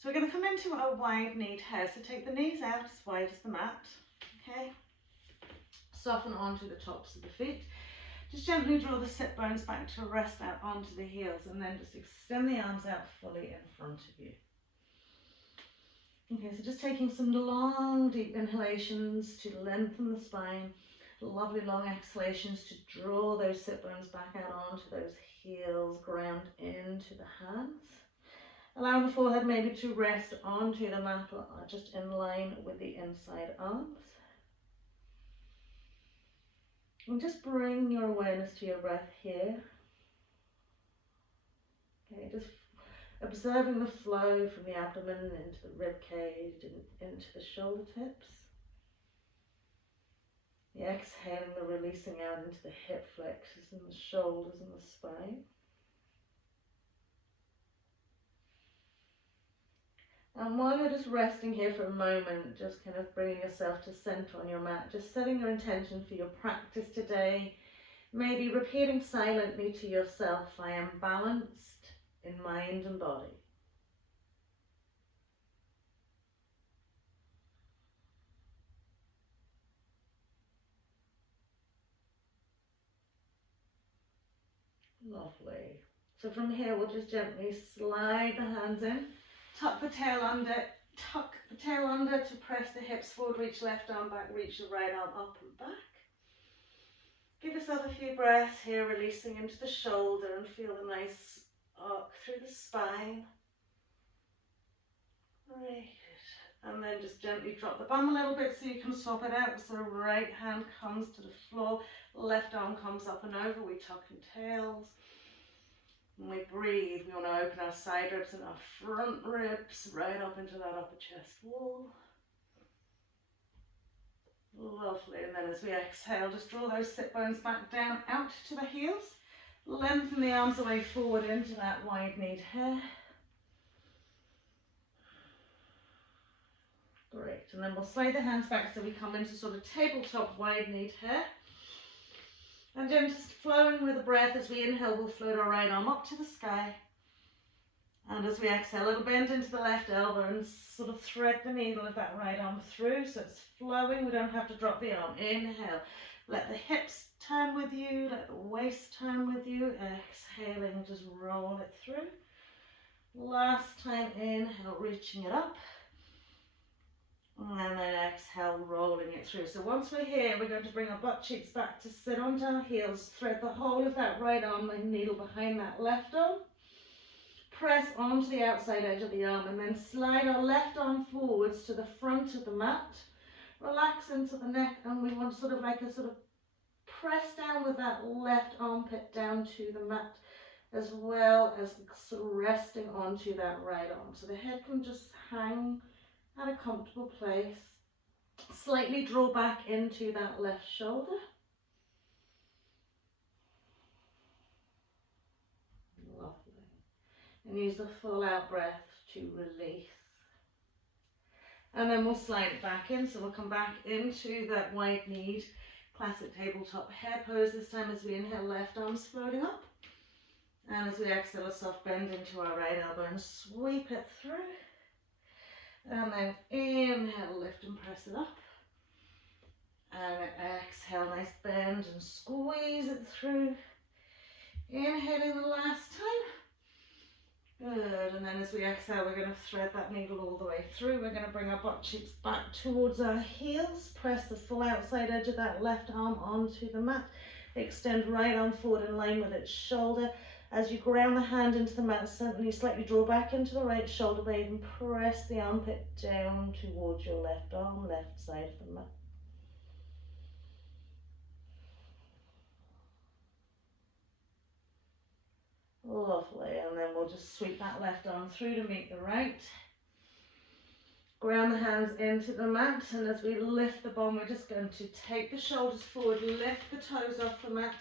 So we're going to come into our wide kneed hair. So take the knees out as wide as the mat. Okay. Soften onto the tops of the feet. Just gently draw the sit bones back to rest out onto the heels, and then just extend the arms out fully in front of you. Okay, so just taking some long deep inhalations to lengthen the spine, lovely long exhalations to draw those sit bones back out onto those heels, ground into the hands. Allow the forehead maybe to rest onto the mat or just in line with the inside arms. And just bring your awareness to your breath here. Okay, just observing the flow from the abdomen into the rib cage and into the shoulder tips. The exhaling, the releasing out into the hip flexors and the shoulders and the spine. And while you're just resting here for a moment, just kind of bringing yourself to center on your mat, just setting your intention for your practice today. Maybe repeating silently to yourself, I am balanced in mind and body. Lovely. So from here, we'll just gently slide the hands in, tuck the tail under to press the hips forward, reach left arm back, reach the right arm up and back. Give yourself a few breaths here, releasing into the shoulder and feel the nice arc through the spine. Great. And then just gently drop the bum a little bit so you can swap it out. So right hand comes to the floor, left arm comes up and over. We tuck in tails. When we breathe, we want to open our side ribs and our front ribs right up into that upper chest wall. Lovely. And then as we exhale, just draw those sit bones back down out to the heels. Lengthen the arms away forward into that wide kneed hair. Great. And then we'll slide the hands back so we come into sort of tabletop wide kneed hair. And then just flowing with the breath as we inhale, we'll float our right arm up to the sky. And as we exhale, a little bend into the left elbow and sort of thread the needle of that right arm through so it's flowing. We don't have to drop the arm. Inhale. Let the hips turn with you. Let the waist turn with you. Exhaling, just roll it through. Last time, inhale, reaching it up. And then exhale, rolling it through. So once we're here, we're going to bring our butt cheeks back to sit onto our heels. Thread the whole of that right arm and needle behind that left arm. Press onto the outside edge of the arm and then slide our left arm forwards to the front of the mat. Relax into the neck, and we want sort of like a sort of press down with that left armpit down to the mat, as well as sort of resting onto that right arm. So the head can just hang at a comfortable place. Slightly draw back into that left shoulder. Lovely. And use the full out breath to release. And then we'll slide it back in. So we'll come back into that wide kneed classic tabletop hair pose this time as we inhale, left arms floating up. And as we exhale, a soft bend into our right elbow and sweep it through. And then inhale, lift and press it up. And exhale, nice bend and squeeze it through. Inhaling the last time. Good. And then as we exhale, we're going to thread that needle all the way through. We're going to bring our butt cheeks back towards our heels. Press the full outside edge of that left arm onto the mat. Extend right arm forward in line with its shoulder. As you ground the hand into the mat, you slightly draw back into the right shoulder blade and press the armpit down towards your left arm, left side of the mat. Lovely, and then we'll just sweep that left arm through to meet the right. Ground the hands into the mat, and as we lift the bum, we're just going to take the shoulders forward, lift the toes off the mat,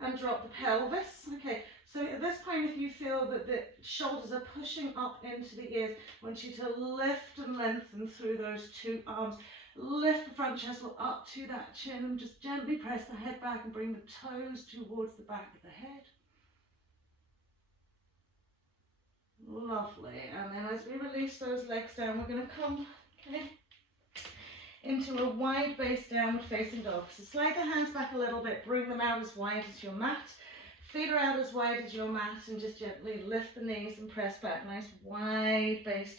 and drop the pelvis. Okay. So at this point, if you feel that the shoulders are pushing up into the ears, I want you to lift and lengthen through those two arms. Lift the front chest up to that chin and just gently press the head back and bring the toes towards the back of the head. Lovely. And then as we release those legs down, we're going to come into a wide base downward facing dog. So slide the hands back a little bit, bring them out as wide as your mat. Feet are out as wide as your mat, and just gently lift the knees and press back. Nice wide based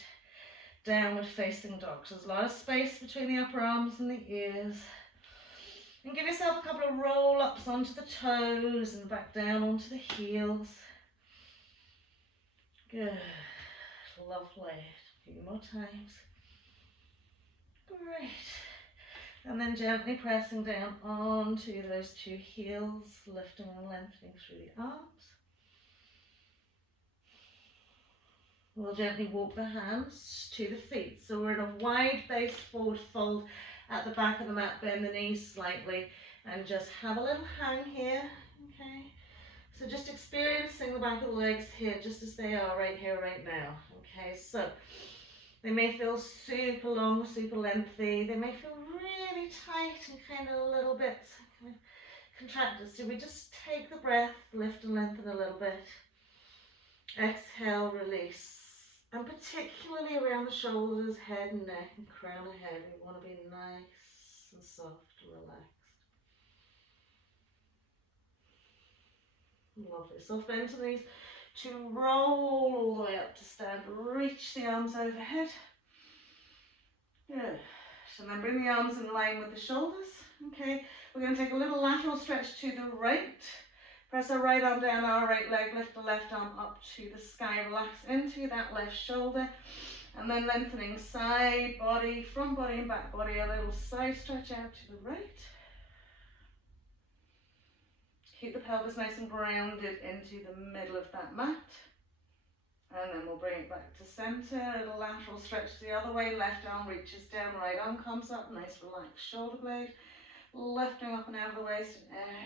downward facing dog. So there's a lot of space between the upper arms and the ears. And give yourself a couple of roll ups onto the toes and back down onto the heels. Good. Lovely. A few more times. Great. And then gently pressing down onto those two heels, lifting and lengthening through the arms. We'll gently walk the hands to the feet. So we're in a wide base forward fold at the back of the mat. Bend the knees slightly and just have a little hang here. Okay. So just experiencing the back of the legs here just as they are right here, right now. Okay, so they may feel super long, super lengthy. They may feel really tight and kind of a little bit kind of contracted. So we just take the breath, lift and lengthen a little bit. Exhale, release. And particularly around the shoulders, head and neck and crown of head, we want to be nice and soft and relaxed. Lovely. Soft bend to the knees to roll all the way up to stand. Reach the arms overhead. Good. And then bring the arms in line with the shoulders. Okay. We're going to take a little lateral stretch to the right. Press our right arm down our right leg. Lift the left arm up to the sky. Relax into that left shoulder. And then lengthening side body, front body and back body. A little side stretch out to the right. Keep the pelvis nice and grounded into the middle of that mat. And then we'll bring it back to center. A little lateral stretch the other way. Left arm reaches down, right arm comes up. Nice relaxed shoulder blade. Lifting up and out of the waist and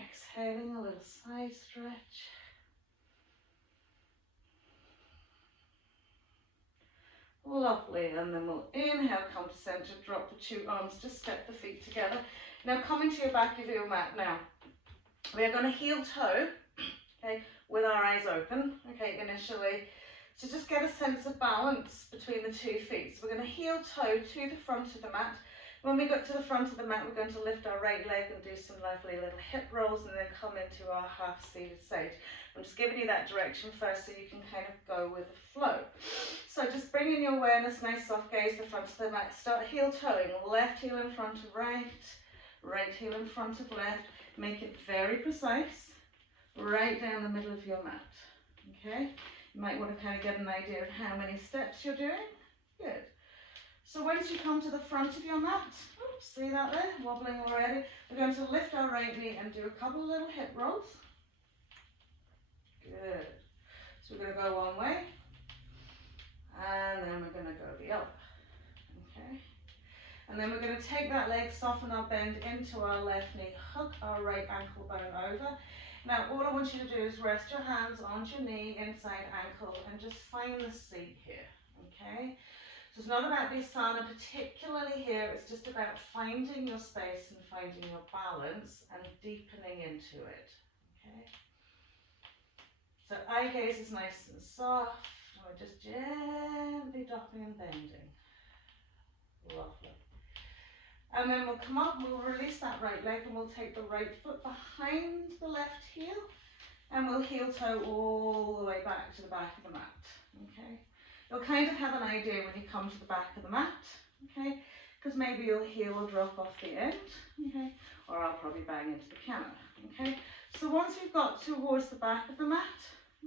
exhaling a little side stretch. Lovely. And then we'll inhale, come to center, drop the two arms, just step the feet together. Now come into your back of your mat now. We're going to heel toe, okay, with our eyes open, okay, initially. So just get a sense of balance between the two feet. So we're going to heel toe to the front of the mat. When we get to the front of the mat, we're going to lift our right leg and do some lovely little hip rolls and then come into our half-seated sage. I'm just giving you that direction first so you can kind of go with the flow. So just bring in your awareness, nice soft gaze, the front of the mat. Start heel toeing, left heel in front of right, right heel in front of left. Make it very precise, right down the middle of your mat, okay? You might want to kind of get an idea of how many steps you're doing. Good. So once you come to the front of your mat, oops, see that there, wobbling already, we're going to lift our right knee and do a couple of little hip rolls. Good. So we're going to go one way, and then we're going to go the other, okay? And then we're going to take that leg, soften our bend into our left knee, hook our right ankle bone over. Now all I want you to do is rest your hands on your knee, inside ankle, and just find the seat here, okay? So it's not about Visana particularly here, it's just about finding your space and finding your balance and deepening into it, okay? So eye gaze is nice and soft, and we're just gently dropping and bending. Lovely. And then we'll come up, we'll release that right leg and we'll take the right foot behind the left heel and we'll heel toe all the way back to the back of the mat, okay? You'll kind of have an idea when you come to the back of the mat, okay? Because maybe your heel will drop off the end, okay? Or I'll probably bang into the camera, okay? So once we've got towards the back of the mat,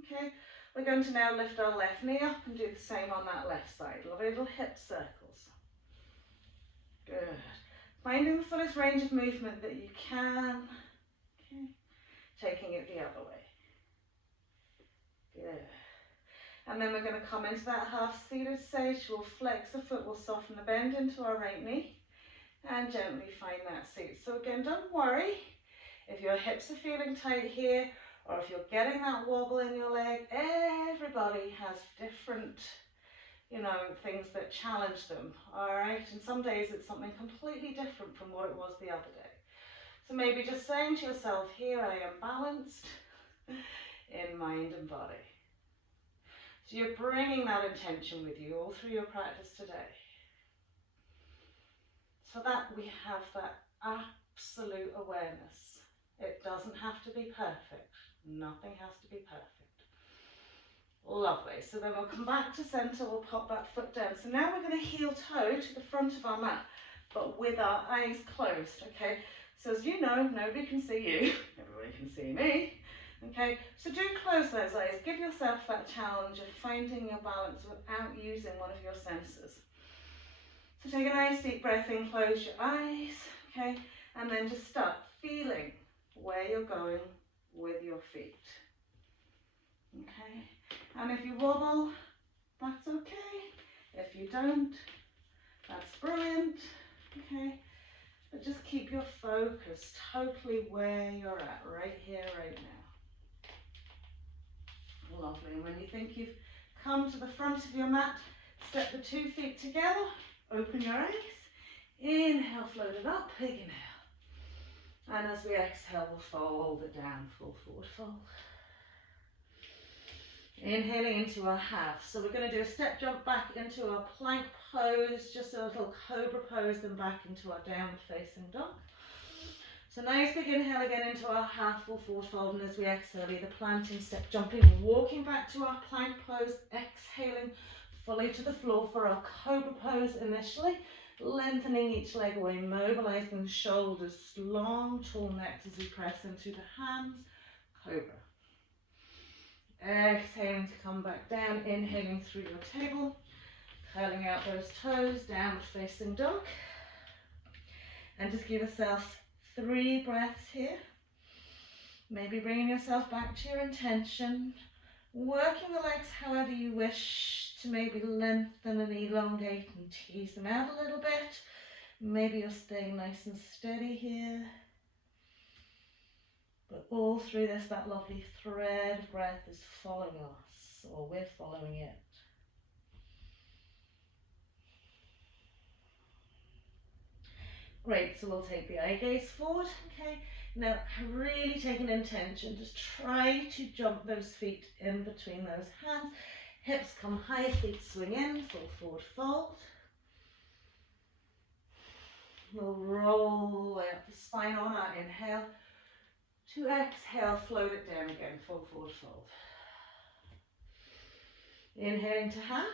okay, we're going to now lift our left knee up and do the same on that left side. Lovely little hip circles. Good. Finding the fullest range of movement that you can, okay, taking it the other way. Good. And then we're going to come into that half-seated stage. We'll flex the foot, we'll soften the bend into our right knee and gently find that seat. So again, don't worry if your hips are feeling tight here or if you're getting that wobble in your leg. Everybody has different, you know, things that challenge them, all right? And some days it's something completely different from what it was the other day. So maybe just saying to yourself, here I am balanced in mind and body. So you're bringing that intention with you all through your practice today. So that we have that absolute awareness. It doesn't have to be perfect. Nothing has to be perfect. Lovely. So then we'll come back to center. We'll pop that foot down. So now we're going to heel toe to the front of our mat, but with our eyes closed, okay? So as you know, nobody can see you. Everybody can see me. Okay, so do close those eyes. Give yourself that challenge of finding your balance without using one of your senses. So take a nice deep breath in, close your eyes, okay, and then just start feeling where you're going with your feet. Okay, and if you wobble, that's okay. If you don't, that's brilliant. Okay, but just keep your focus totally where you're at, right here, right now. Lovely. And when you think you've come to the front of your mat, step the 2 feet together, open your eyes, inhale, float it up, big inhale. And as we exhale, we'll fold it down, full forward fold. Inhaling into our half. So we're going to do a step jump back into our plank pose, just a little cobra pose, then back into our downward facing dog. So nice big inhale again into our half full forward fold, and as we exhale, either planting, step jumping, walking back to our plank pose, exhaling fully to the floor for our cobra pose initially, lengthening each leg away, mobilizing the shoulders, long tall necks as we press into the hands, cobra. Exhaling to come back down, inhaling through your table, curling out those toes, downward facing dog, and just give yourself 3 breaths here. Maybe bringing yourself back to your intention, working the legs however you wish to maybe lengthen and elongate and tease them out a little bit. Maybe you're staying nice and steady here. But all through this, that lovely thread of breath is following us, or we're following it. Great, so we'll take the eye gaze forward, okay? Now, really take an intention, just try to jump those feet in between those hands. Hips come high, feet swing in, full forward fold. We'll roll the way up the spine on our inhale. To exhale, float it down again, full forward fold. Inhaling to half.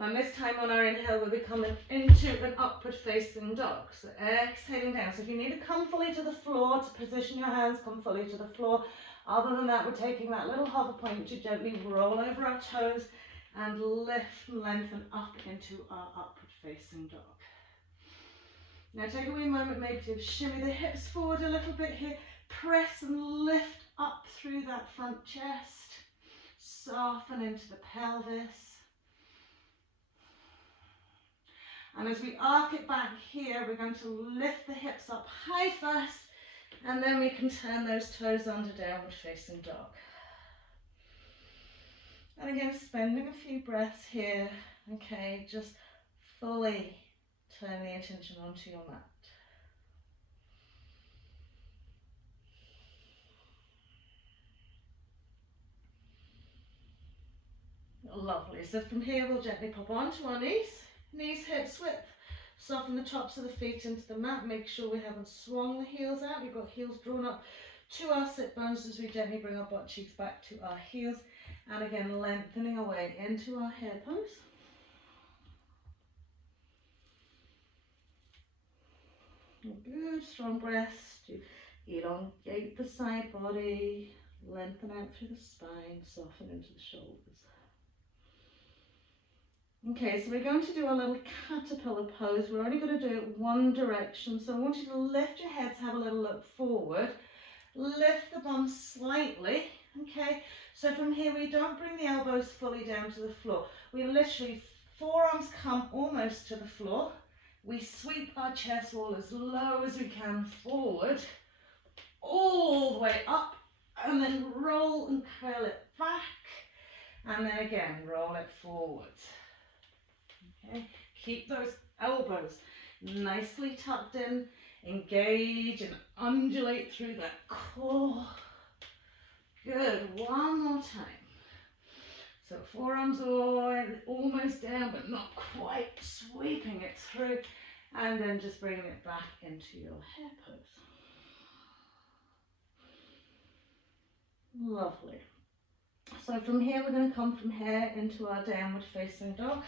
And this time on our inhale, we'll be coming into an upward facing dog. So exhaling down. So if you need to come fully to the floor, to position your hands, come fully to the floor. Other than that, we're taking that little hover point to gently roll over our toes and lift and lengthen up into our upward facing dog. Now take a wee moment maybe to shimmy the hips forward a little bit here. Press and lift up through that front chest. Soften into the pelvis. And as we arc it back here, we're going to lift the hips up high first, and then we can turn those toes under downward facing dog. And again, spending a few breaths here, okay, just fully turn the attention onto your mat. Lovely, so from here we'll gently pop onto our knees. Knees hips width, soften the tops of the feet into the mat, make sure we haven't swung the heels out, we've got heels drawn up to our sit bones as we gently bring our butt cheeks back to our heels, and again lengthening away into our hare pose. Good, strong breaths to elongate the side body, lengthen out through the spine, soften into the shoulders. Okay, so we're going to do a little caterpillar pose. We're only going to do it one direction. So I want you to lift your heads, have a little look forward. Lift the bum slightly, okay? So from here, we don't bring the elbows fully down to the floor. We literally, forearms come almost to the floor. We sweep our chest wall as low as we can forward, all the way up, and then roll and curl it back. And then again, roll it forward. Okay, keep those elbows nicely tucked in, engage and undulate through that core. Good, one more time. So forearms are almost down, but not quite, sweeping it through, and then just bringing it back into your hare pose. Lovely. So from here, we're going to come from hare into our downward facing dog.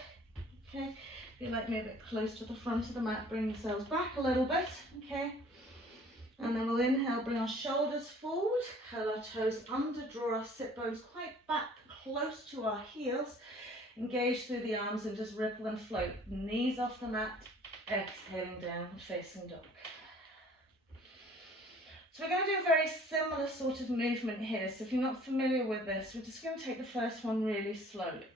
Okay, if you like me a bit close to the front of the mat, bring yourselves back a little bit. Okay, and then we'll inhale, bring our shoulders forward, curl our toes under, draw our sit bones quite back, close to our heels, engage through the arms and just ripple and float. Knees off the mat, exhaling down, facing dog. So we're going to do a very similar sort of movement here. So if you're not familiar with this, we're just going to take the first one really slowly.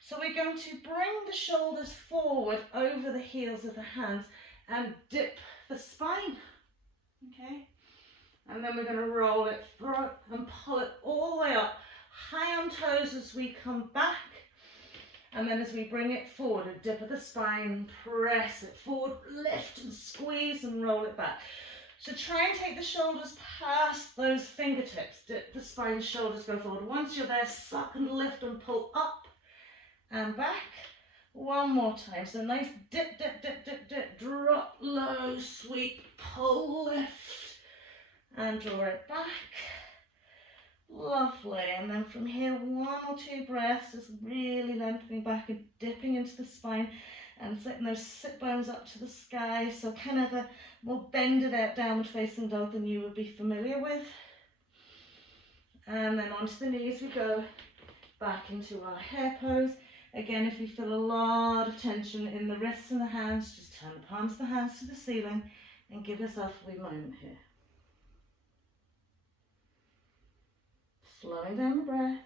So we're going to bring the shoulders forward over the heels of the hands and dip the spine. Okay, and then we're going to roll it through and pull it all the way up, high on toes as we come back, and then as we bring it forward, a dip of the spine, press it forward, lift and squeeze and roll it back. So try and take the shoulders past those fingertips, dip the spine, shoulders go forward. Once you're there, suck and lift and pull up and back. One more time. So nice dip, dip, dip, dip, dip, drop low, sweep, pull, lift, and draw it back. Lovely. And then from here, 1 or 2 breaths, just really lengthening back and dipping into the spine and setting those sit bones up to the sky. So kind of a more bended out downward facing dog than you would be familiar with. And then onto the knees we go, back into our hare pose. Again, if you feel a lot of tension in the wrists and the hands, just turn the palms of the hands to the ceiling and give yourself a wee moment here. Slowing down the breath.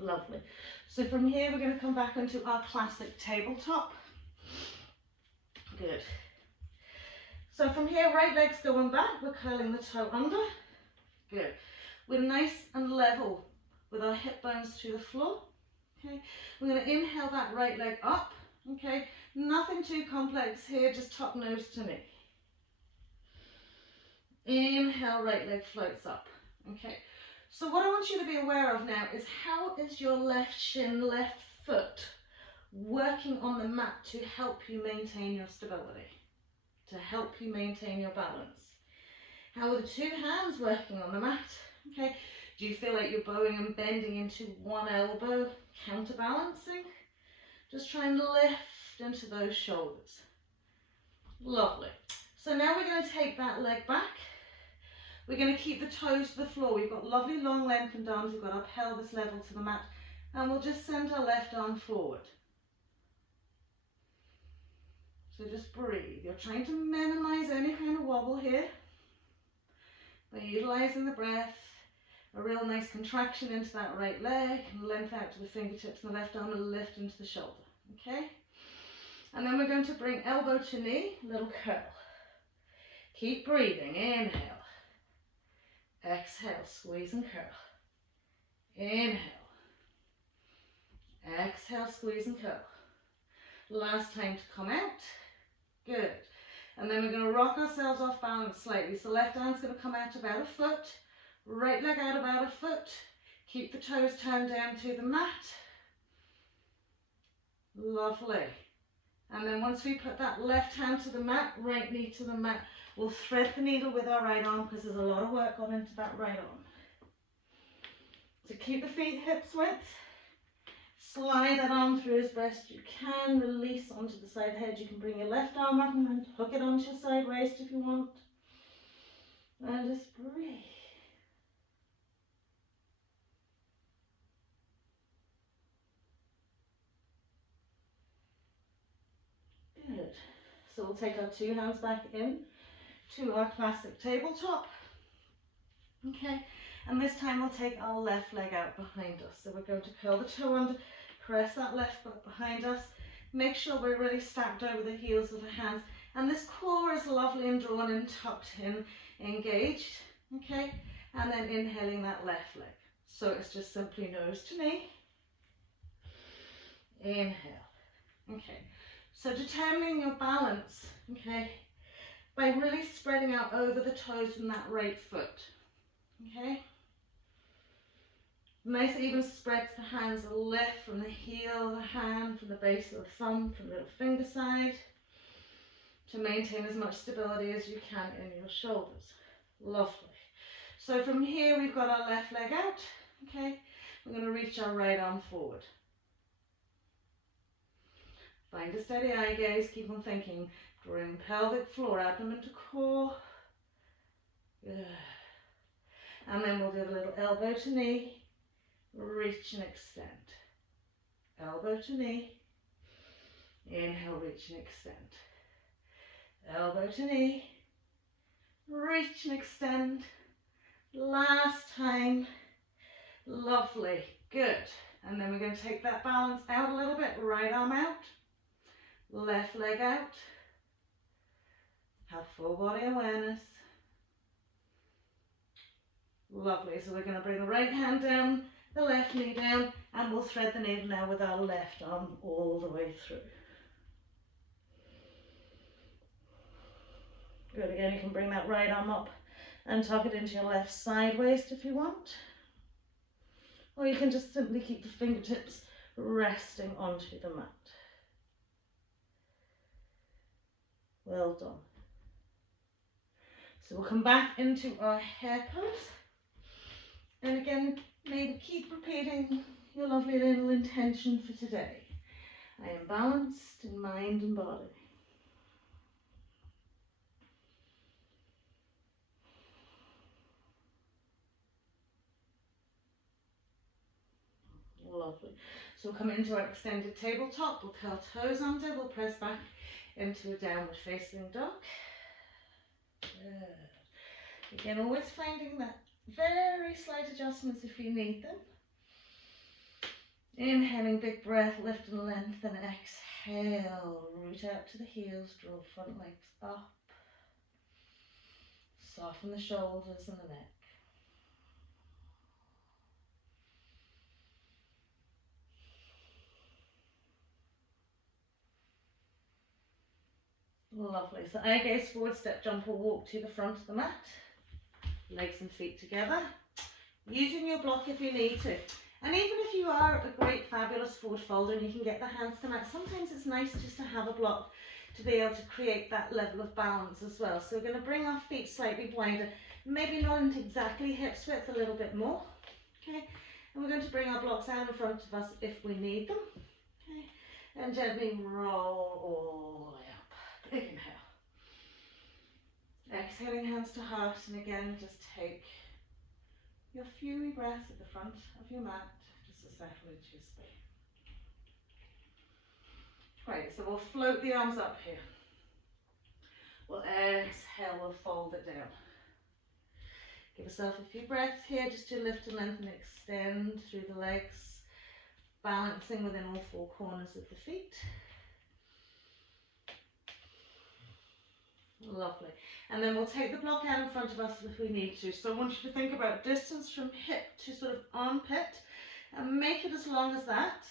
Lovely. So from here, we're going to come back into our classic tabletop. Good. So from here, right leg's going back. We're curling the toe under. Good. We're nice and level with our hip bones to the floor. Okay, we're going to inhale that right leg up. Okay, nothing too complex here, just top nose to knee. Inhale, right leg floats up. Okay, so what I want you to be aware of now is how is your left shin, left foot working on the mat to help you maintain your stability, to help you maintain your balance. How are the 2 hands working on the mat? Okay, do you feel like you're bowing and bending into one elbow, counterbalancing? Just try and lift into those shoulders. Lovely. So now we're going to take that leg back. We're going to keep the toes to the floor. We've got lovely long lengthened arms. We've got our pelvis level to the mat. And we'll just send our left arm forward. So just breathe. You're trying to minimize any kind of wobble here by utilizing the breath. A real nice contraction into that right leg and length out to the fingertips and the left arm and lift into the shoulder. Okay? And then we're going to bring elbow to knee, little curl. Keep breathing. Inhale. Exhale. Squeeze and curl. Inhale. Exhale. Squeeze and curl. Last time to come out. Good. And then we're going to rock ourselves off balance slightly. So left arm's going to come out about a foot. Right leg out about a foot. Keep the toes turned down to the mat. Lovely. And then once we put that left hand to the mat, right knee to the mat, we'll thread the needle with our right arm because there's a lot of work gone into that right arm. So keep the feet hips width. Slide that arm through as best you can. Release onto the side edge. You can bring your left arm up and hook it onto your side waist if you want. And just breathe. Good. So we'll take our 2 hands back in to our classic tabletop. Okay. And this time we'll take our left leg out behind us. So we're going to curl the toe under, press that left foot behind us. Make sure we're really stacked over the heels of the hands. And this core is lovely and drawn and tucked in, engaged. Okay. And then inhaling that left leg. So it's just simply nose to knee. Inhale. Okay. So determining your balance, okay, by really spreading out over the toes from that right foot. Okay. Nice even spread to the hands, a lift from the heel of the hand, from the base of the thumb, from the little finger side, to maintain as much stability as you can in your shoulders. Lovely. So from here we've got our left leg out. Okay. We're going to reach our right arm forward. Find a steady eye gaze, keep on thinking. Drawing pelvic floor, abdomen to core. Good. And then we'll do a little elbow to knee, reach and extend. Elbow to knee, inhale, reach and extend. Elbow to knee, reach and extend. Last time. Lovely, good. And then we're going to take that balance out a little bit, right arm out, left leg out. Have full body awareness. Lovely, so we're going to bring the right hand down, the left knee down, and we'll thread the needle now with our left arm all the way through. Good, again you can bring that right arm up and tuck it into your left side waist if you want. Or you can just simply keep the fingertips resting onto the mat. Well done. So we'll come back into our hare pose. And again, maybe keep repeating your lovely little intention for today. I am balanced in mind and body. Lovely. So we'll come into our extended tabletop. We'll curl toes under. We'll press back into a downward facing dog. Good. Again, always finding that very slight adjustments if you need them. Inhaling, big breath, lift and lengthen. Exhale, root out to the heels, draw front legs up. Soften the shoulders and the neck. Lovely. So eye gaze forward, step, jump or walk to the front of the mat. Legs and feet together. Using your block if you need to. And even if you are a great, fabulous forward folder and you can get the hands to mat, sometimes it's nice just to have a block to be able to create that level of balance as well. So we're going to bring our feet slightly wider, maybe not into exactly hips width, a little bit more. Okay. And we're going to bring our blocks out in front of us if we need them. Okay. And gently roll all the way up. Big inhale. Exhaling, hands to heart, and again just take your few breaths at the front of your mat just to settle into your space. Great, so we'll float the arms up here. We'll exhale, we'll fold it down. Give yourself a few breaths here just to lift and lengthen and extend through the legs, balancing within all four corners of the feet. Lovely. And then we'll take the block out in front of us if we need to. So I want you to think about distance from hip to sort of armpit and make it as long as that.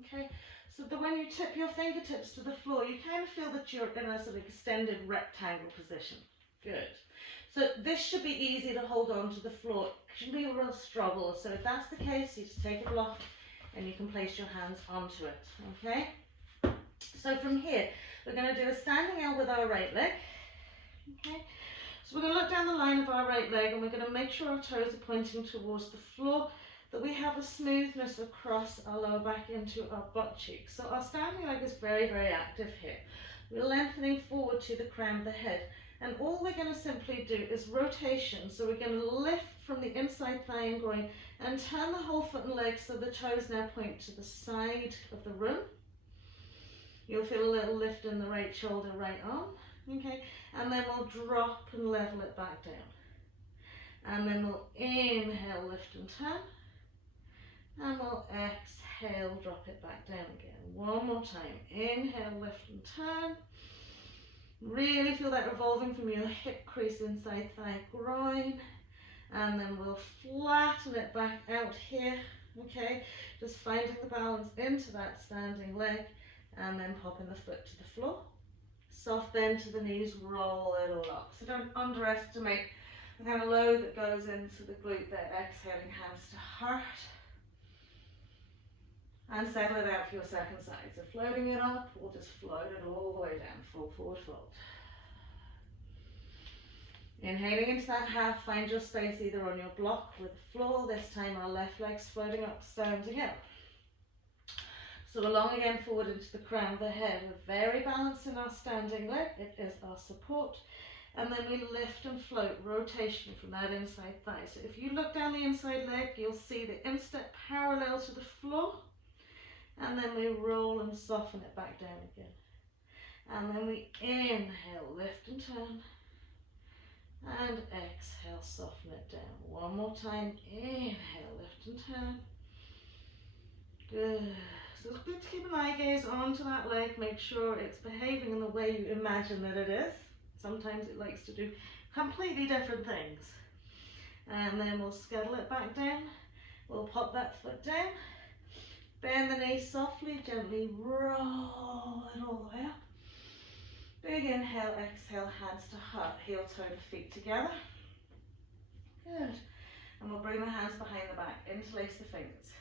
Okay. So that when you tip your fingertips to the floor, you kind of feel that you're in a sort of extended rectangle position. Good. So this should be easy to hold on to the floor. It shouldn't be a real struggle. So if that's the case, you just take a block and you can place your hands onto it. Okay. So from here, we're going to do a standing L with our right leg. Okay, so we're going to look down the line of our right leg and we're going to make sure our toes are pointing towards the floor, that we have a smoothness across our lower back into our butt cheeks. So our standing leg is very, very active here. We're lengthening forward to the crown of the head, and all we're going to simply do is rotation. So we're going to lift from the inside thigh and groin and turn the whole foot and leg so the toes now point to the side of the room. You'll feel a little lift in the right shoulder, right arm. Okay, and then we'll drop and level it back down. And then we'll inhale, lift and turn. And we'll exhale, drop it back down again. One more time. Inhale, lift and turn. Really feel that revolving from your hip crease, inside thigh, groin. And then we'll flatten it back out here. Okay, just finding the balance into that standing leg. And then popping the foot to the floor. Soft bend to the knees, roll it all up. So don't underestimate The kind of load that goes into the glute there, exhaling hands to heart. And settle it out for your second side. So floating it up, or just float it all the way down, full forward fold. Inhaling into that half, find your space either on your block with the floor. This time our left leg's floating up, standing up. So along again, forward into the crown of the head. We're very balanced in our standing leg. It is our support. And then we lift and float, rotation from that inside thigh. So if you look down the inside leg, you'll see the instep parallel to the floor. And then we roll and soften it back down again. And then we inhale, lift and turn. And exhale, soften it down. One more time, inhale, lift and turn. Good. So it's good to keep an eye gaze onto that leg, make sure it's behaving in the way you imagine that it is. Sometimes it likes to do completely different things. And then we'll scuttle it back down. We'll pop that foot down. Bend the knee softly, gently roll it all the way up. Big inhale, exhale, hands to heart, heel, toe, and feet together. Good. And we'll bring the hands behind the back, interlace the fingers.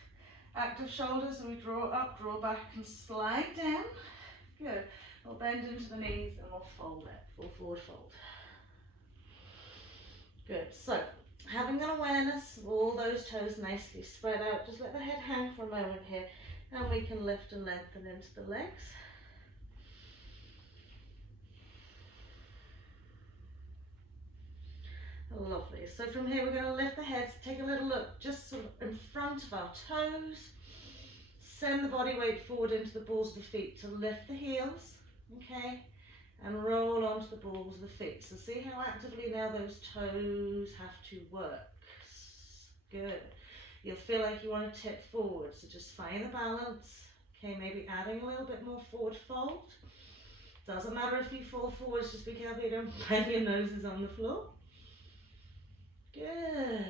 Active shoulders, and we draw up, draw back, and slide down. Good. We'll bend into the knees, and we'll fold it, full forward fold. Good. So, having an awareness of all those toes nicely spread out, just let the head hang for a moment here, and we can lift and lengthen into the legs. Lovely. So from here we're going to lift the heads, take a little look just sort of in front of our toes. Send the body weight forward into the balls of the feet to lift the heels, okay? And roll onto the balls of the feet. So see how actively now those toes have to work. Good. You'll feel like you want to tip forward, so just find the balance. Okay, maybe adding a little bit more forward fold. Doesn't matter if you fall forwards, just be careful you don't bang your noses on the floor. Good.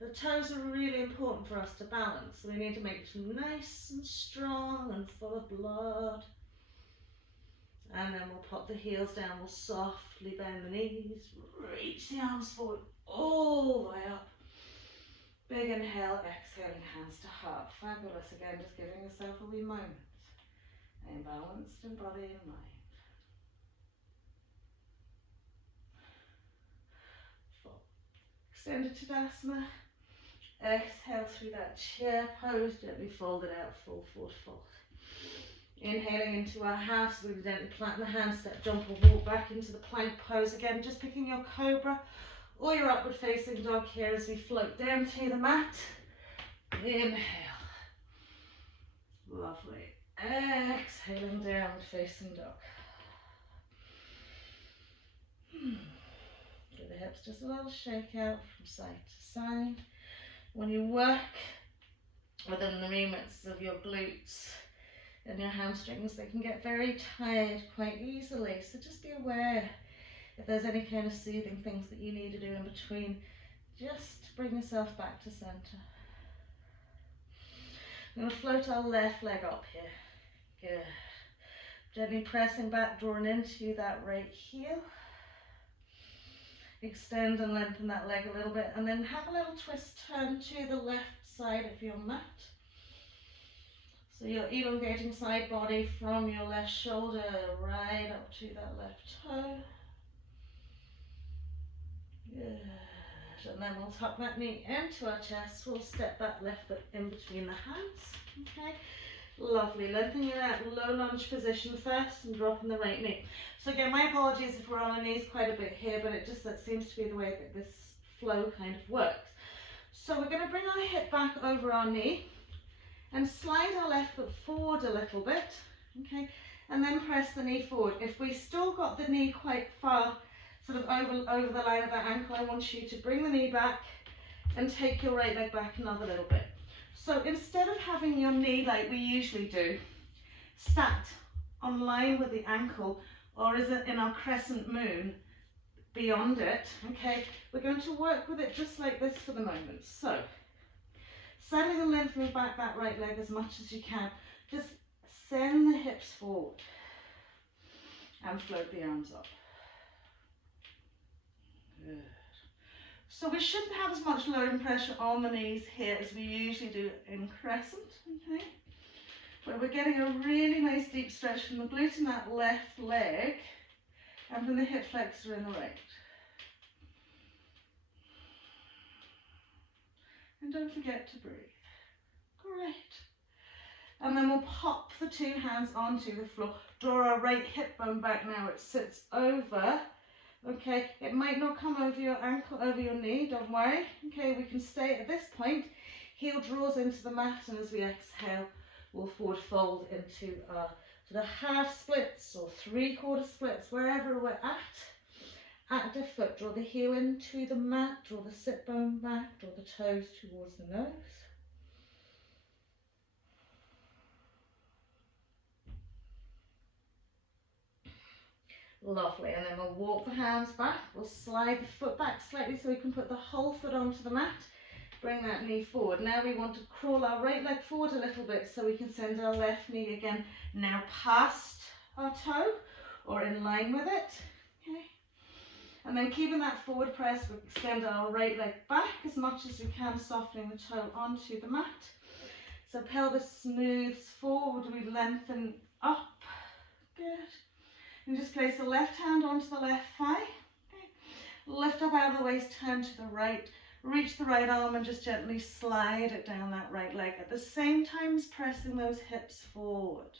The toes are really important for us to balance, so we need to make them nice and strong and full of blood. And then we'll pop the heels down, we'll softly bend the knees, reach the arms forward all the way up. Big inhale, exhaling hands to heart. Fabulous. Again, just giving yourself a wee moment. And balanced in body and mind. Extended Tadasana. Exhale through that chair pose, gently fold it out, full forward fold. Inhaling into our half, so we gently plant the hand, step, jump or walk back into the plank pose. Again, just picking your cobra or your upward facing dog here as we float down to the mat. Inhale. Lovely. Exhaling down, facing dog. Give the hips just a little shake out from side to side. When you work within the remits of your glutes and your hamstrings, they can get very tired quite easily. So just be aware if there's any kind of soothing things that you need to do in between. Just bring yourself back to center. I'm going to float our left leg up here. Good. Gently pressing back, drawing into that right heel. Extend and lengthen that leg a little bit, and then have a little twist turn to the left side of your mat. So you're elongating side body from your left shoulder right up to that left toe. Good. And then we'll tuck that knee into our chest. We'll step that left foot in between the hands. Okay. Lovely. Lengthening that low lunge position first and dropping the right knee. So again, my apologies if we're on our knees quite a bit here, but that seems to be the way that this flow kind of works. So we're going to bring our hip back over our knee and slide our left foot forward a little bit, okay, and then press the knee forward. If we still got the knee quite far, sort of over the line of that ankle, I want you to bring the knee back and take your right leg back another little bit. So instead of having your knee like we usually do, stacked on line with the ankle, or is it in our crescent moon beyond it, okay, we're going to work with it just like this for the moment. So, settling and lengthening back that right leg as much as you can. Just send the hips forward and float the arms up. Good. So we shouldn't have as much loading pressure on the knees here as we usually do in crescent, okay? But we're getting a really nice deep stretch from the glute in that left leg and from the hip flexor in the right. And don't forget to breathe. Great. And then we'll pop the two hands onto the floor. Draw our right hip bone back now. It sits over. Okay, it might not come over your ankle, over your knee, don't worry. Okay, we can stay at this point. Heel draws into the mat, and as we exhale, we'll forward fold into our sort of half splits or 3/4 splits, wherever we're at. Active foot, draw the heel into the mat, draw the sit bone back, draw the toes towards the nose. Lovely, and then we'll walk the hands back, we'll slide the foot back slightly so we can put the whole foot onto the mat. Bring that knee forward. Now we want to crawl our right leg forward a little bit so we can send our left knee again now past our toe or in line with it. Okay. And then keeping that forward press, we'll extend our right leg back as much as we can, softening the toe onto the mat. So pelvis smooths forward, we lengthen up. Good. And just place the left hand onto the left thigh. Okay. Lift up out of the waist, turn to the right. Reach the right arm and just gently slide it down that right leg. At the same time as pressing those hips forward.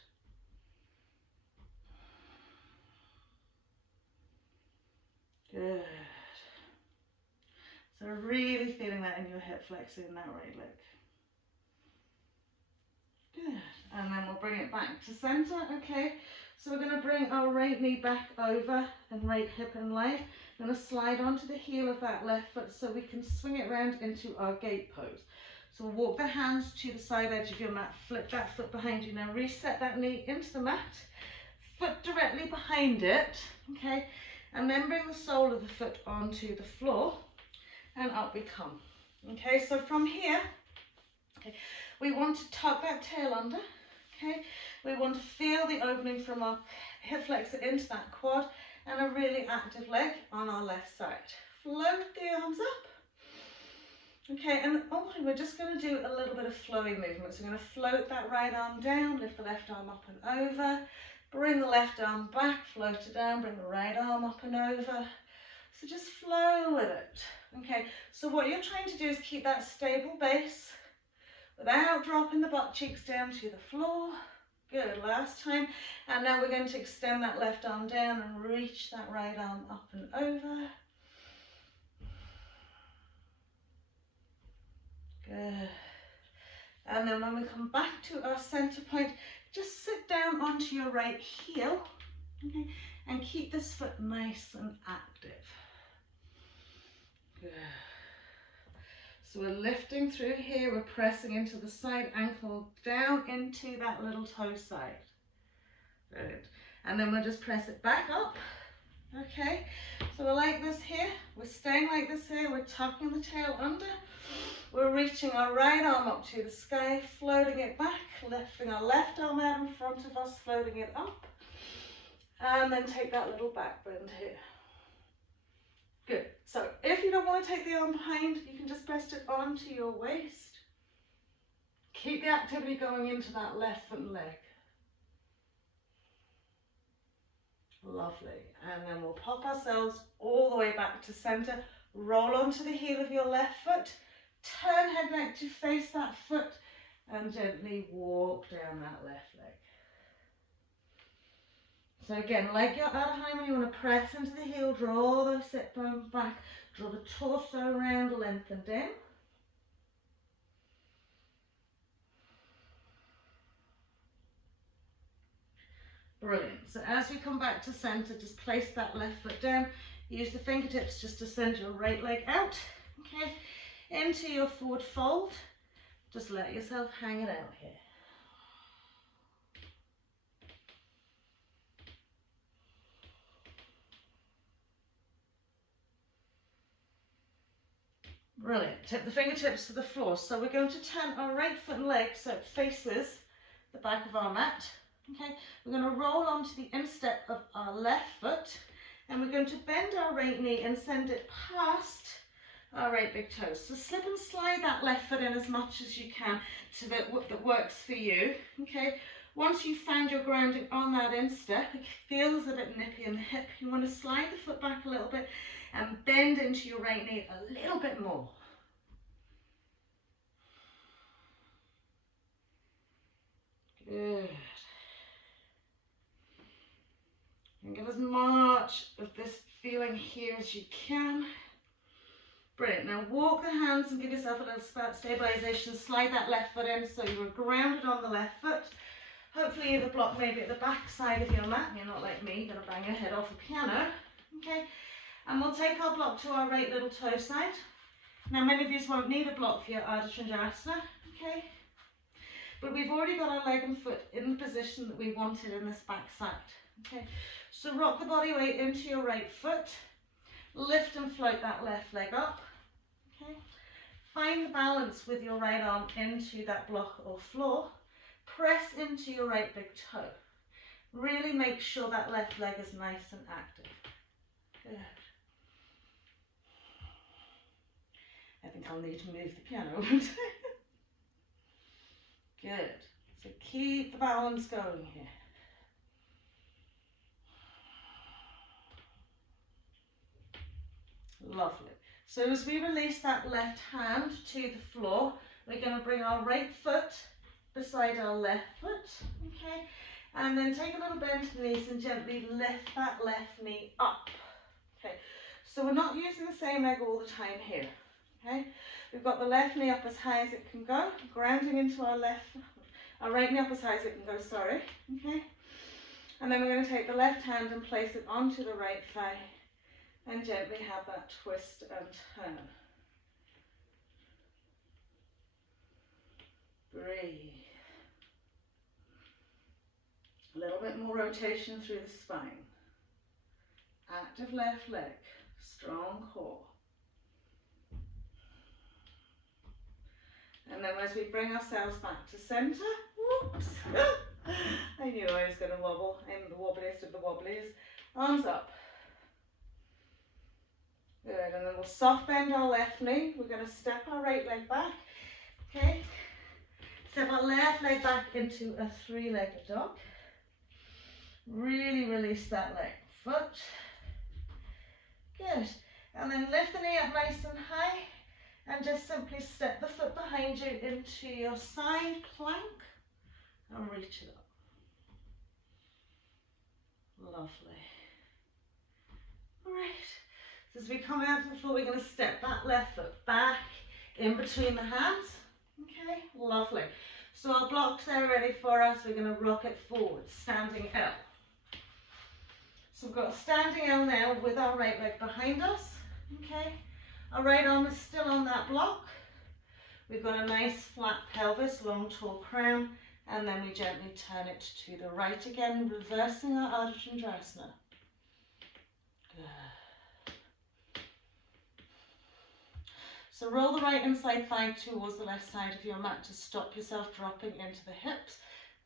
Good. So really feeling that in your hip flexor in that right leg. Good. And then we'll bring it back to center. Okay. So we're going to bring our right knee back over and right hip in line. I'm going to slide onto the heel of that left foot so we can swing it round into our gate pose. So walk the hands to the side edge of your mat, flip that foot behind you. Now reset that knee into the mat, foot directly behind it, okay? And then bring the sole of the foot onto the floor and up we come. Okay, so from here, okay, we want to tuck that tail under, okay? We want to feel the opening from our hip flexor into that quad and a really active leg on our left side. Float the arms up. Okay, and we're just going to do a little bit of flowing movement. So we're going to float that right arm down, lift the left arm up and over, bring the left arm back, float it down, bring the right arm up and over. So just flow with it. Okay, so what you're trying to do is keep that stable base without dropping the butt cheeks down to the floor. Good, last time. And now we're going to extend that left arm down and reach that right arm up and over. Good. And then when we come back to our center point, just sit down onto your right heel, okay, and keep this foot nice and active. Good. So we're lifting through here, we're pressing into the side ankle, down into that little toe side. Good. And then we'll just press it back up. Okay, so we're like this here, we're staying like this here, we're tucking the tail under, we're reaching our right arm up to the sky, floating it back, lifting our left arm out in front of us, floating it up, and then take that little back bend here. Good. So if you don't want to take the arm behind, you can just rest it onto your waist. Keep the activity going into that left foot and leg. Lovely. And then we'll pop ourselves all the way back to center. Roll onto the heel of your left foot. Turn head neck to face that foot and gently walk down that left leg. So again, like your Adaheim, you want to press into the heel, draw the sit bones back, draw the torso around, lengthen down. Brilliant. So as we come back to center, just place that left foot down. Use the fingertips just to send your right leg out. Okay, into your forward fold. Just let yourself hang it out here. Brilliant. Tip the fingertips to the floor. So we're going to turn our right foot and leg so it faces the back of our mat. Okay, we're going to roll onto the instep of our left foot And we're going to bend our right knee and send it past our right big toe. So slip and slide that left foot in as much as you can to that works for you. Okay. Once you've found your grounding on that instep, it feels a bit nippy in the hip. You want to slide the foot back a little bit and bend into your right knee a little bit more. Good. And get as much of this feeling here as you can. Brilliant. Now walk the hands and give yourself a little stabilization. Slide that left foot in so you are grounded on the left foot. Hopefully you have the block maybe at the back side of your mat. You're not like me, going to bang your head off a piano. Okay. And we'll take our block to our right little toe side. Now many of you won't need a block for your Ardha Chandrasana. Okay. But we've already got our leg and foot in the position that we wanted in this back side. Okay. So rock the body weight into your right foot. Lift and float that left leg up. Okay. Find the balance with your right arm into that block or floor. Press into your right big toe. Really make sure that left leg is nice and active. Good. I think I'll need to move the piano. Good. So keep the balance going here. Lovely. So as we release that left hand to the floor, we're going to bring our right foot beside our left foot, okay? And then take a little bend to the knees and gently lift that left knee up, okay? So we're not using the same leg all the time here, okay? We've got the left knee up as high as it can go, grounding into our right knee up as high as it can go, sorry, okay? And then we're going to take the left hand and place it onto the right thigh and gently have that twist and turn. Breathe. A little bit more rotation through the spine. Active left leg, strong core. And then as we bring ourselves back to center, whoops, I knew I was going to wobble. I'm the wobbliest of the wobblies. Arms up. Good, and then we'll soft bend our left knee. We're going to step our right leg back, okay? Step our left leg back into a three-legged dog. Really release that leg, foot. Good, and then lift the knee up nice and high and just simply step the foot behind you into your side plank and reach it up. Lovely. Great. So as we come out to the floor, we're going to step that left foot back in between the hands. Okay, lovely. So our blocks there ready for us. We're going to rock it forward, standing L. So we've got a standing L now with our right leg behind us. Okay, our right arm is still on that block. We've got a nice flat pelvis, long tall crown, and then we gently turn it to the right again, reversing our Ardha Chandrasana. Good. So roll the right inside thigh towards the left side of your mat to stop yourself dropping into the hips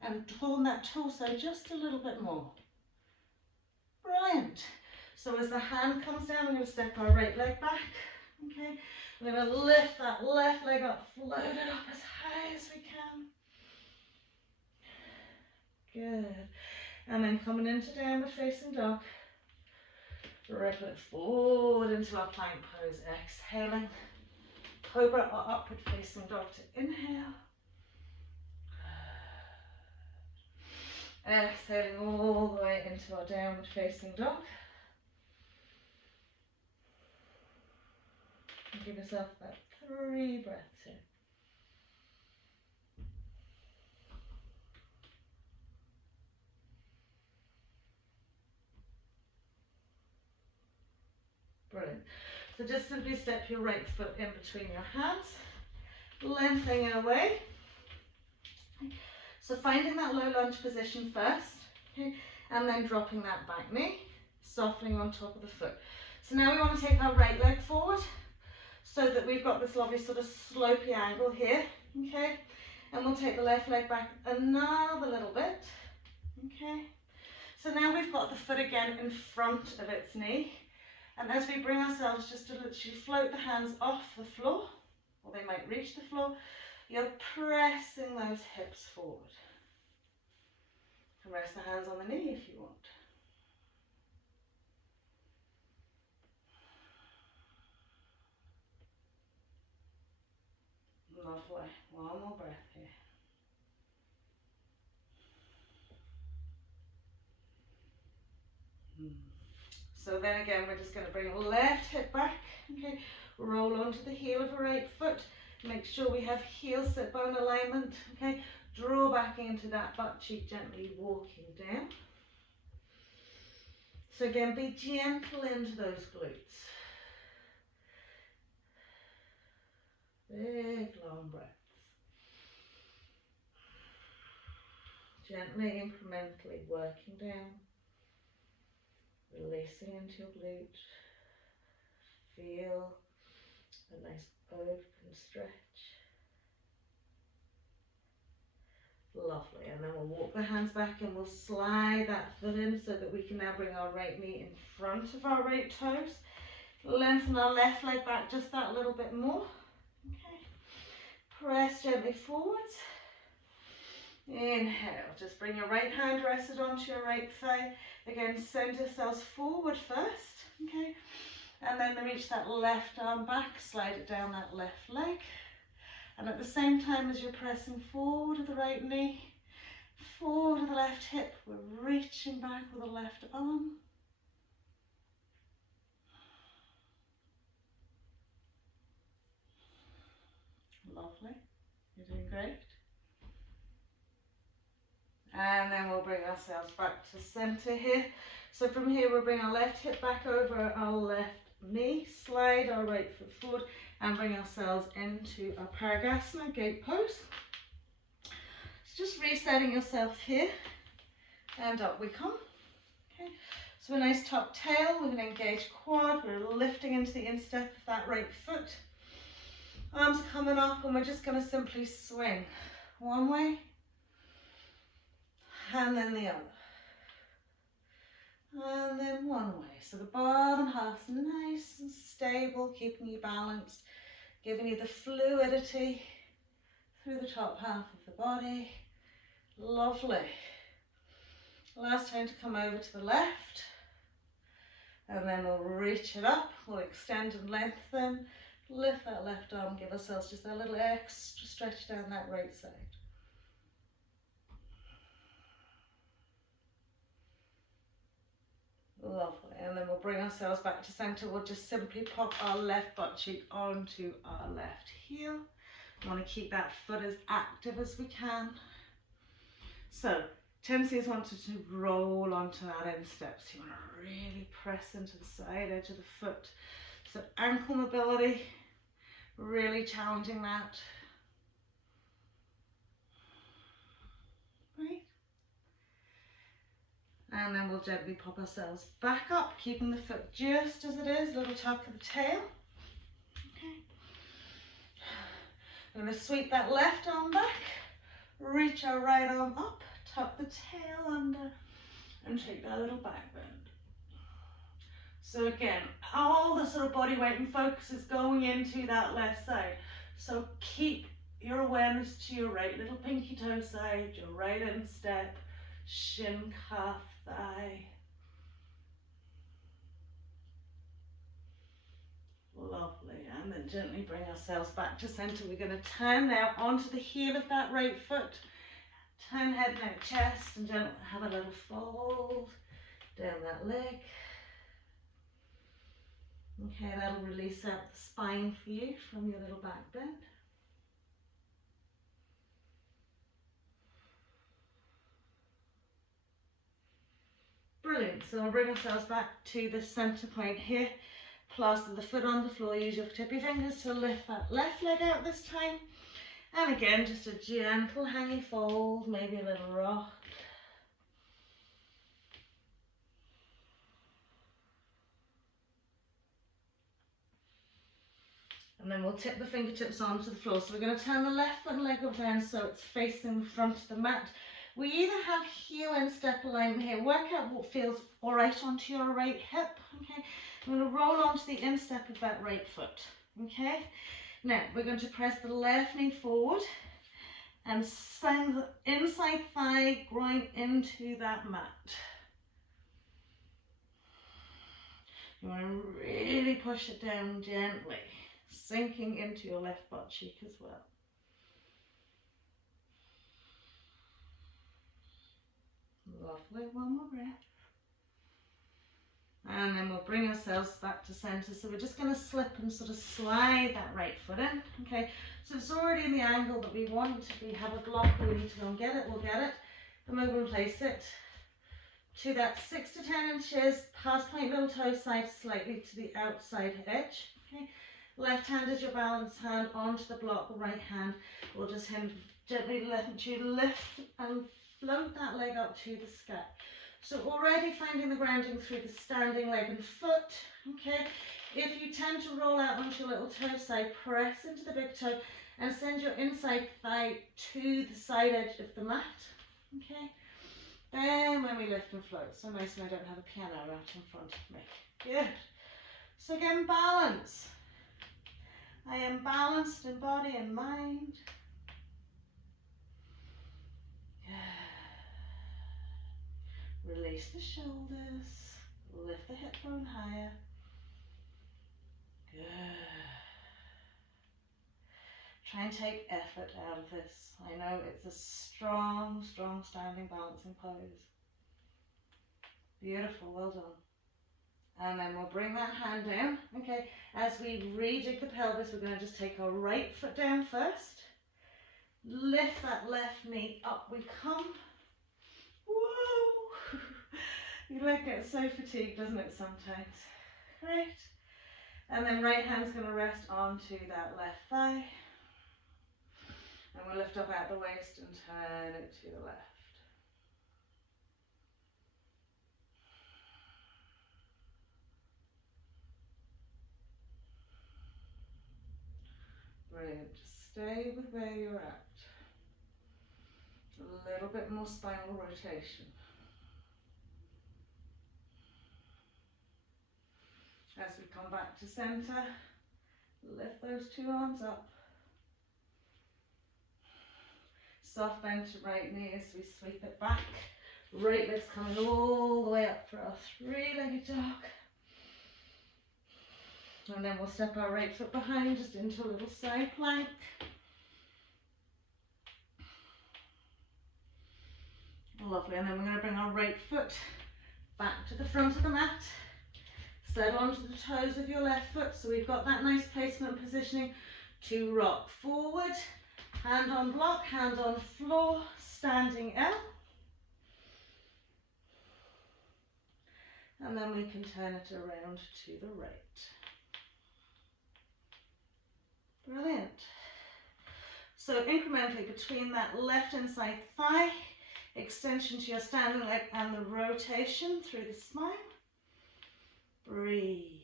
and turn that torso just a little bit more. Brilliant. So as the hand comes down, we're going to step our right leg back. Okay, we're going to lift that left leg up, float it up as high as we can. Good. And then coming into downward facing dog, ripple it forward into our plank pose, exhaling. Cobra or upward facing dog to inhale. Exhaling all the way into our downward facing dog. And give yourself about 3 breaths here. Brilliant. So just simply step your right foot in between your hands, lengthening away. So finding that low lunge position first, okay, and then dropping that back knee, softening on top of the foot. So now we want to take our right leg forward so that we've got this lovely sort of slopey angle here, okay, and we'll take the left leg back another little bit, okay. So now we've got the foot again in front of its knee. And as we bring ourselves just to literally float the hands off the floor, or they might reach the floor, you're pressing those hips forward. You can rest the hands on the knee if you want. Lovely. One more breath here. So then again, we're just going to bring the left hip back. Okay, roll onto the heel of the right foot. Make sure we have heel sit bone alignment. Okay, draw back into that butt cheek, gently walking down. So again, be gentle into those glutes. Big long breaths. Gently, incrementally working down. Releasing into your glute. Feel a nice open stretch. Lovely. And then we'll walk the hands back and we'll slide that foot in so that we can now bring our right knee in front of our right toes. Lengthen our left leg back just that little bit more. Okay. Press gently forwards. Inhale. Just bring your right hand rested onto your right thigh. Again, send yourselves forward first. Okay. And then reach that left arm back, slide it down that left leg. And at the same time as you're pressing forward with the right knee, forward with the left hip, we're reaching back with the left arm. Lovely. You're doing great. And then we'll bring ourselves back to center here. So from here, we'll bring our left hip back over our left knee, slide our right foot forward, and bring ourselves into our Parigasana gate pose. So just resetting yourself here, and up we come. Okay. So a nice top tail, we're going to engage quad, we're lifting into the instep of that right foot. Arms are coming up, and we're just going to simply swing one way, and then the other. And then one way. So the bottom half's nice and stable, keeping you balanced, giving you the fluidity through the top half of the body. Lovely. Last time to come over to the left. And then we'll reach it up. We'll extend and lengthen. Lift that left arm, give ourselves just a little extra stretch down that right side. Lovely. And then we'll bring ourselves back to center. We'll just simply pop our left butt cheek onto our left heel. We want to keep that foot as active as we can. So, tendency is wanted to roll onto that instep. So you want to really press into the side edge of the foot. So ankle mobility, really challenging that. Right. And then we'll gently pop ourselves back up, keeping the foot just as it is, little tuck of the tail. Okay. We're going to sweep that left arm back, reach our right arm up, tuck the tail under, and take that little back bend. So again, all the sort of body weight and focus is going into that left side. So keep your awareness to your right little pinky toe side, your right instep, shin, calf, thigh. Lovely. And then gently bring ourselves back to center. We're going to turn now onto the heel of that right foot. Turn head, neck, chest, and gently have a little fold down that leg. Okay, that'll release out the spine for you from your little back bend. Brilliant. So we'll bring ourselves back to the center point here. Plaster the foot on the floor. Use your tippy fingers to lift that left leg out this time. And again, just a gentle hanging fold, maybe a little rock. And then we'll tip the fingertips onto the floor. So we're going to turn the left foot and leg over down so it's facing the front of the mat. We either have heel and step alignment here. Work out what feels all right onto your right hip. Okay, I'm going to roll onto the instep of that right foot. Okay, now we're going to press the left knee forward and send the inside thigh groin into that mat. You want to really push it down gently, sinking into your left butt cheek as well. Lovely, one more breath. And then we'll bring ourselves back to center. So we're just going to slip and sort of slide that right foot in. Okay, so it's already in the angle that we want. If we have a blocker, we need to go and get it, we'll get it. And we're going to place it to that 6 to 10 inches, past point little toe side, slightly to the outside edge. Okay, left hand is your balance hand onto the block, right hand will just gently let you lift and float that leg up to the sky. So already finding the grounding through the standing leg and foot. Okay, if you tend to roll out onto your little toe side, press into the big toe and send your inside thigh to the side edge of the mat. Okay, then when we lift and float, so nice and I don't have a piano right in front of me. Good. So again, balance. I am balanced in body and mind. Release the shoulders, lift the hip bone higher. Good. Try and take effort out of this. I know it's a strong, strong standing balancing pose. Beautiful, well done. And then we'll bring that hand down. Okay, as we rejig the pelvis, we're going to just take our right foot down first. Lift that left knee, up we come. Whoa! Your leg gets so fatigued, doesn't it, sometimes? Great. And then right hand's going to rest onto that left thigh. And we'll lift up out the waist and turn it to the left. Brilliant. Just stay with where you're at. A little bit more spinal rotation. As we come back to center, lift those two arms up. Soft bend to right knee as we sweep it back. Right leg's coming all the way up for our three-legged dog. And then we'll step our right foot behind just into a little side plank. Lovely, and then we're going to bring our right foot back to the front of the mat. Settle onto the toes of your left foot, so we've got that nice placement and positioning to rock forward. Hand on block, hand on floor, standing L. And then we can turn it around to the right. Brilliant. So incrementally between that left inside thigh, extension to your standing leg and the rotation through the spine. Breathe.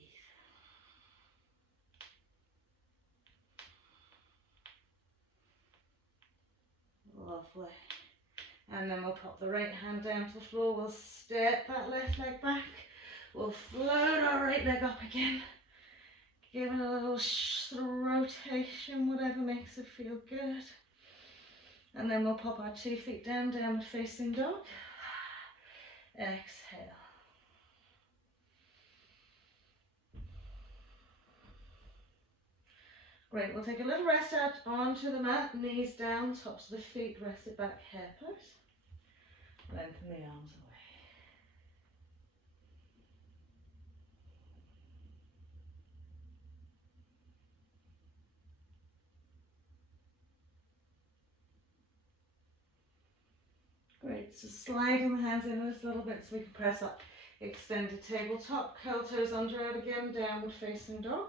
Lovely. And then we'll pop the right hand down to the floor. We'll step that left leg back. We'll float our right leg up again. Give it a little sort of rotation, whatever makes it feel good. And then we'll pop our 2 feet down, downward facing dog. Exhale. Great, we'll take a little rest out onto the mat, knees down, tops of the feet, rest it back, hair pose. Lengthen the arms away. Great, so sliding the hands in just a little bit so we can press up. Extended tabletop, curl toes under out again, downward facing dog.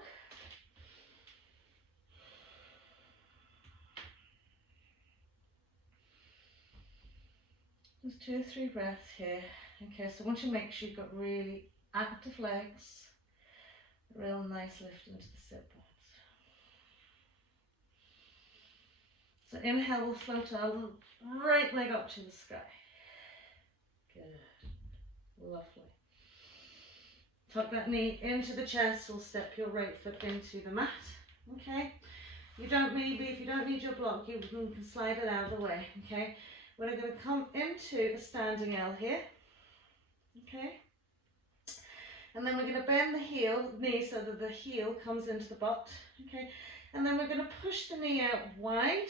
Just 2 or 3 breaths here. Okay, so once you make sure you've got really active legs, a real nice lift into the sit bones. So So inhale, we'll float our right leg up to the sky. Good. Lovely. Tuck that knee into the chest. We'll step your right foot into the mat. Okay. If you don't need your block, you can slide it out of the way. Okay. We're going to come into a standing L here. Okay. And then we're going to bend the knee so that the heel comes into the butt. Okay. And then we're going to push the knee out wide.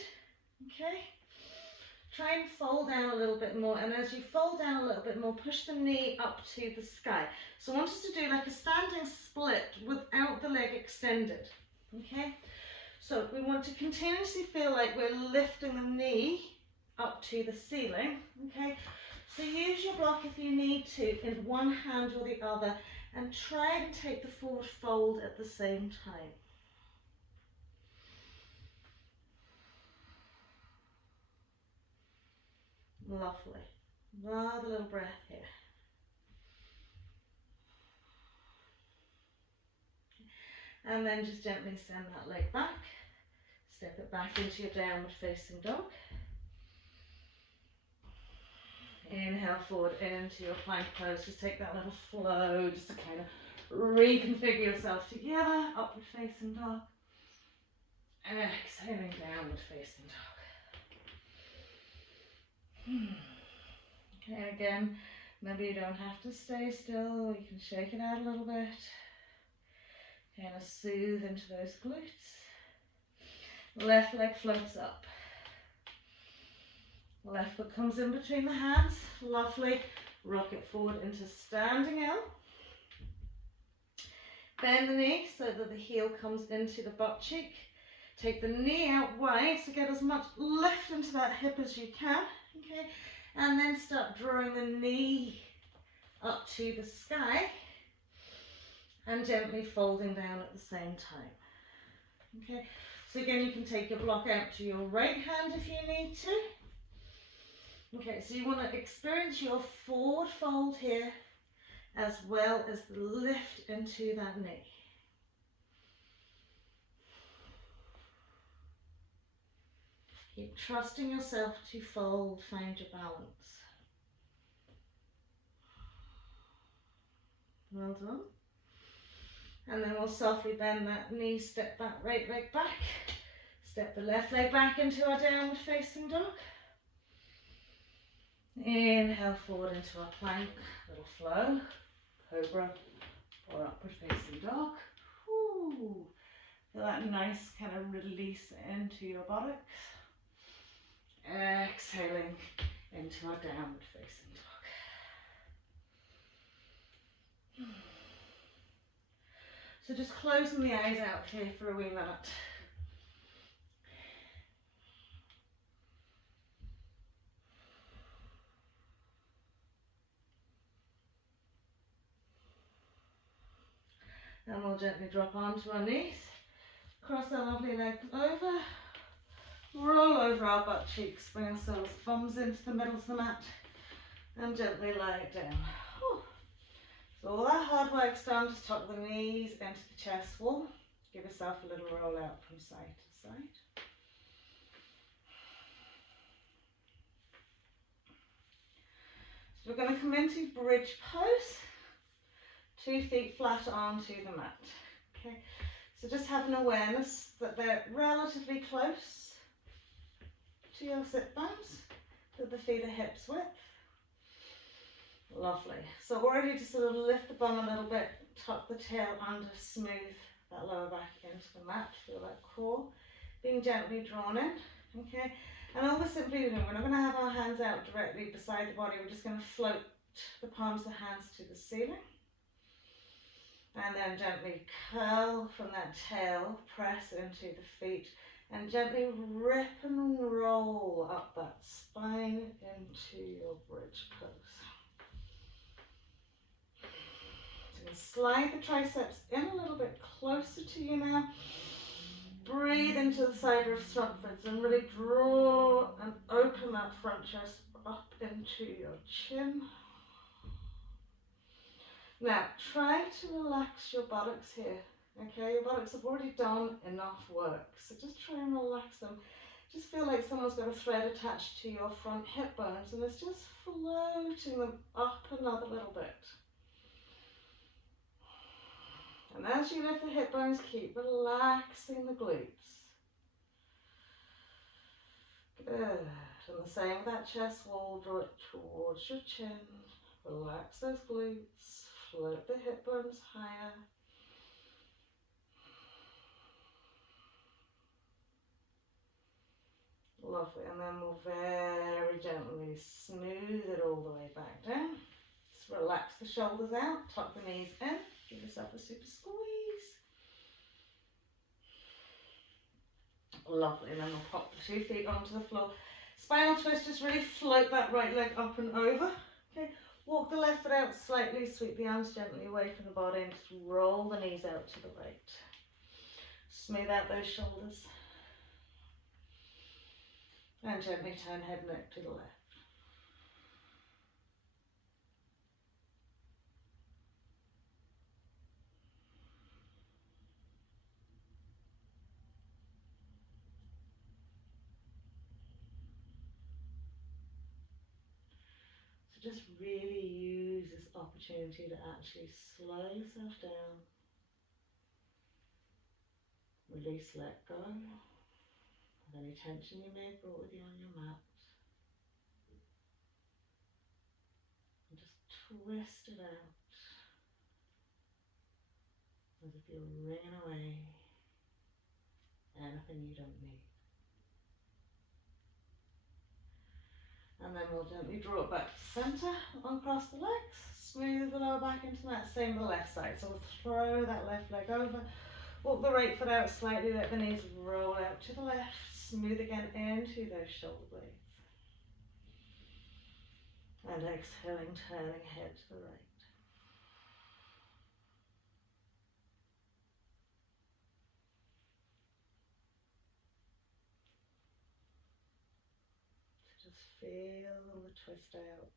Okay. Try and fold down a little bit more, and as you fold down a little bit more, push the knee up to the sky. So I want us to do like a standing split without the leg extended, okay? So we want to continuously feel like we're lifting the knee up to the ceiling, okay? So use your block if you need to in one hand or the other, and try and take the forward fold at the same time. Lovely. Another little breath here. And then just gently send that leg back. Step it back into your downward facing dog. Inhale forward into your plank pose. Just take that little flow just to kind of reconfigure yourself together. Upward facing dog. Exhaling, downward facing dog. Okay, again, maybe you don't have to stay still, you can shake it out a little bit, kind of soothe into those glutes. Left leg floats up, left foot comes in between the hands, lovely, rock it forward into standing L. Bend the knee so that the heel comes into the butt cheek. Take the knee out wide, so get as much lift into that hip as you can. Okay, and then start drawing the knee up to the sky and gently folding down at the same time. Okay, so again, you can take your block out to your right hand if you need to. Okay, so you want to experience your forward fold here as well as the lift into that knee. Keep trusting yourself to fold, find your balance. Well done. And then we'll softly bend that knee, step that right leg back, step the left leg back into our downward facing dog. Inhale forward into our plank, little flow, cobra or upward facing dog. Woo. Feel that nice kind of release into your buttocks. Exhaling into our downward facing dog. So just closing the eyes out here for a wee minute. And we'll gently drop onto our knees, cross our lovely legs over, roll over our butt cheeks, bring ourselves thumbs into the middle of the mat, and gently lie it down. Whew. So all that hard work's done, just tuck the knees into the chest wall, give yourself a little roll out from side to side. So we're going to come into bridge pose, 2 feet flat onto the mat. Okay, so just have an awareness that they're relatively close to your sit bones, that the feet are hips width. Lovely. So already just sort of lift the bum a little bit, tuck the tail under, smooth that lower back into the mat, feel that core being gently drawn in. Okay, and all we're simply doing, we're not going to have our hands out directly beside the body, we're just going to float the palms of the hands to the ceiling. And then gently curl from that tail, press into the feet, and gently rip and roll up that spine into your bridge pose. So slide the triceps in a little bit closer to you now. Breathe into the side of front ribs and really draw and open that front chest up into your chin. Now, try to relax your buttocks here, okay? Your buttocks have already done enough work, so just try and relax them. just feel like someone's got a thread attached to your front hip bones and it's just floating them up another little bit. And as you lift the hip bones, keep relaxing the glutes. Good. And the same with that chest wall, draw it towards your chin. Relax those glutes, float the hip bones higher. Lovely, and then we'll very gently smooth it all the way back down. Just relax the shoulders out, tuck the knees in, give yourself a super squeeze. Lovely, and then we'll pop the 2 feet onto the floor. Spinal twist, just really float that right leg up and over. Okay, walk the left foot out slightly, sweep the arms gently away from the body and just roll the knees out to the right. Smooth out those shoulders. And gently turn head and neck to the left. So just really use this opportunity to actually slow yourself down. Release, let go of any tension you may have brought with you on your mat. And just twist it out as if you're wringing away anything you don't need. And then we'll gently draw it back to centre, uncross the legs, smooth the lower back into that, same with the left side. So we'll throw that left leg over, walk the right foot out slightly, let the knees roll out to the left, smooth again into those shoulder blades. And exhaling, turning head to the right. Feel the twist out,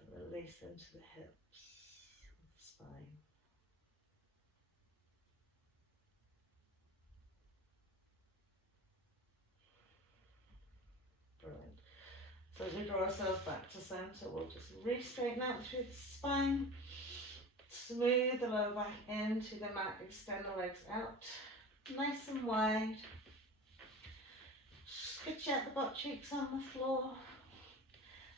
the release into the hips, the spine. Brilliant. So as we draw ourselves back to centre, we'll just re-straighten out through the spine, smooth the lower back into the mat, extend the legs out, nice and wide. Scritch out the butt cheeks on the floor.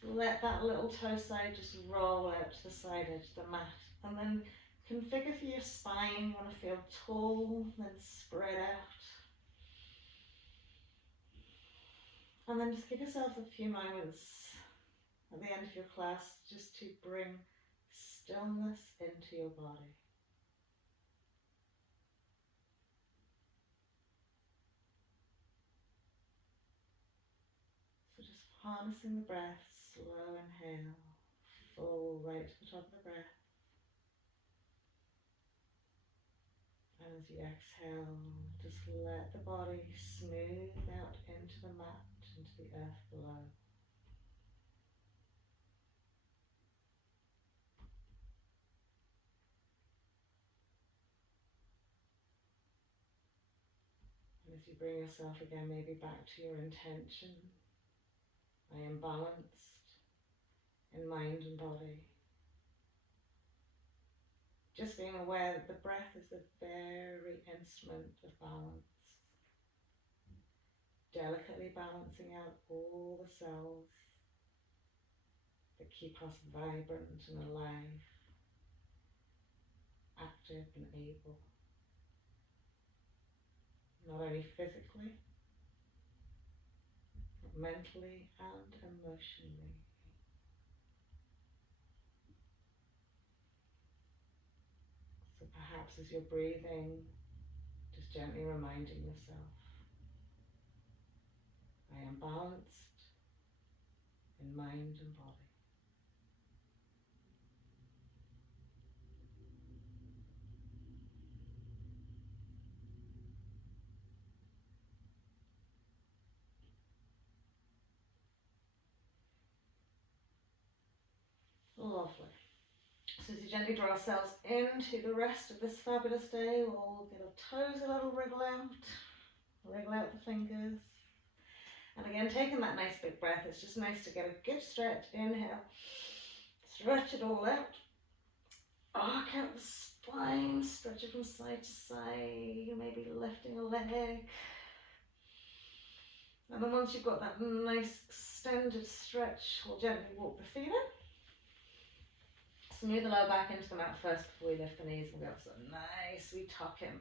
Let that little toe side just roll out to the side edge of the mat. And then configure for your spine. You want to feel tall, then spread out. And then just give yourself a few moments at the end of your class just to bring stillness into your body. Harnessing the breath, slow inhale, full right to the top of the breath. And as you exhale, just let the body smooth out into the mat, into the earth below. And as you bring yourself again, maybe back to your intention. I am balanced in mind and body. Just being aware that the breath is the very instrument of balance. Delicately balancing out all the cells that keep us vibrant and alive, active and able. Not only physically, mentally and emotionally. So perhaps as you're breathing, just gently reminding yourself, I am balanced in mind and body. Lovely. So as you gently draw ourselves into the rest of this fabulous day, we'll get our toes a little wriggle out Wriggle out the fingers. And again, taking that nice big breath, it's just nice to get a good stretch. Inhale, stretch it all out. Arc out the spine, stretch it from side to side, maybe lifting a leg. And then once you've got that nice extended stretch, we'll gently walk the feet in. Smooth the lower back into the mat first before we lift the knees and go so nice, we tuck in.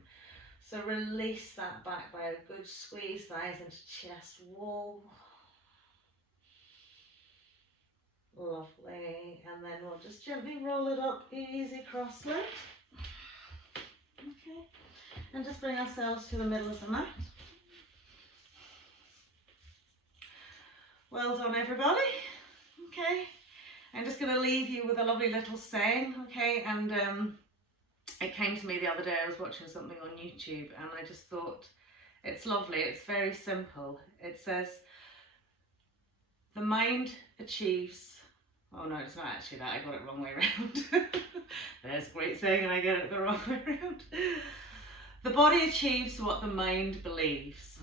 So release that back by a good squeeze, thighs into chest wall. Lovely. And then we'll just gently roll it up, easy cross leg. Okay. And just bring ourselves to the middle of the mat. Well done, everybody. Okay. I'm just going to leave you with a lovely little saying, okay? And it came to me the other day. I was watching something on YouTube and I just thought, it's lovely. It's very simple. It says, the mind achieves, oh no, it's not actually that. I got it wrong way around. There's a great saying and I get it the wrong way around. The body achieves what the mind believes.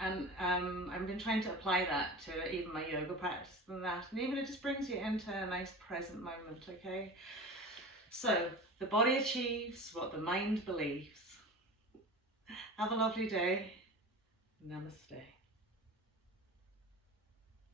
And I've been trying to apply that to even my yoga practice and that. And even it just brings you into a nice present moment, okay? So, the body achieves what the mind believes. Have a lovely day. Namaste.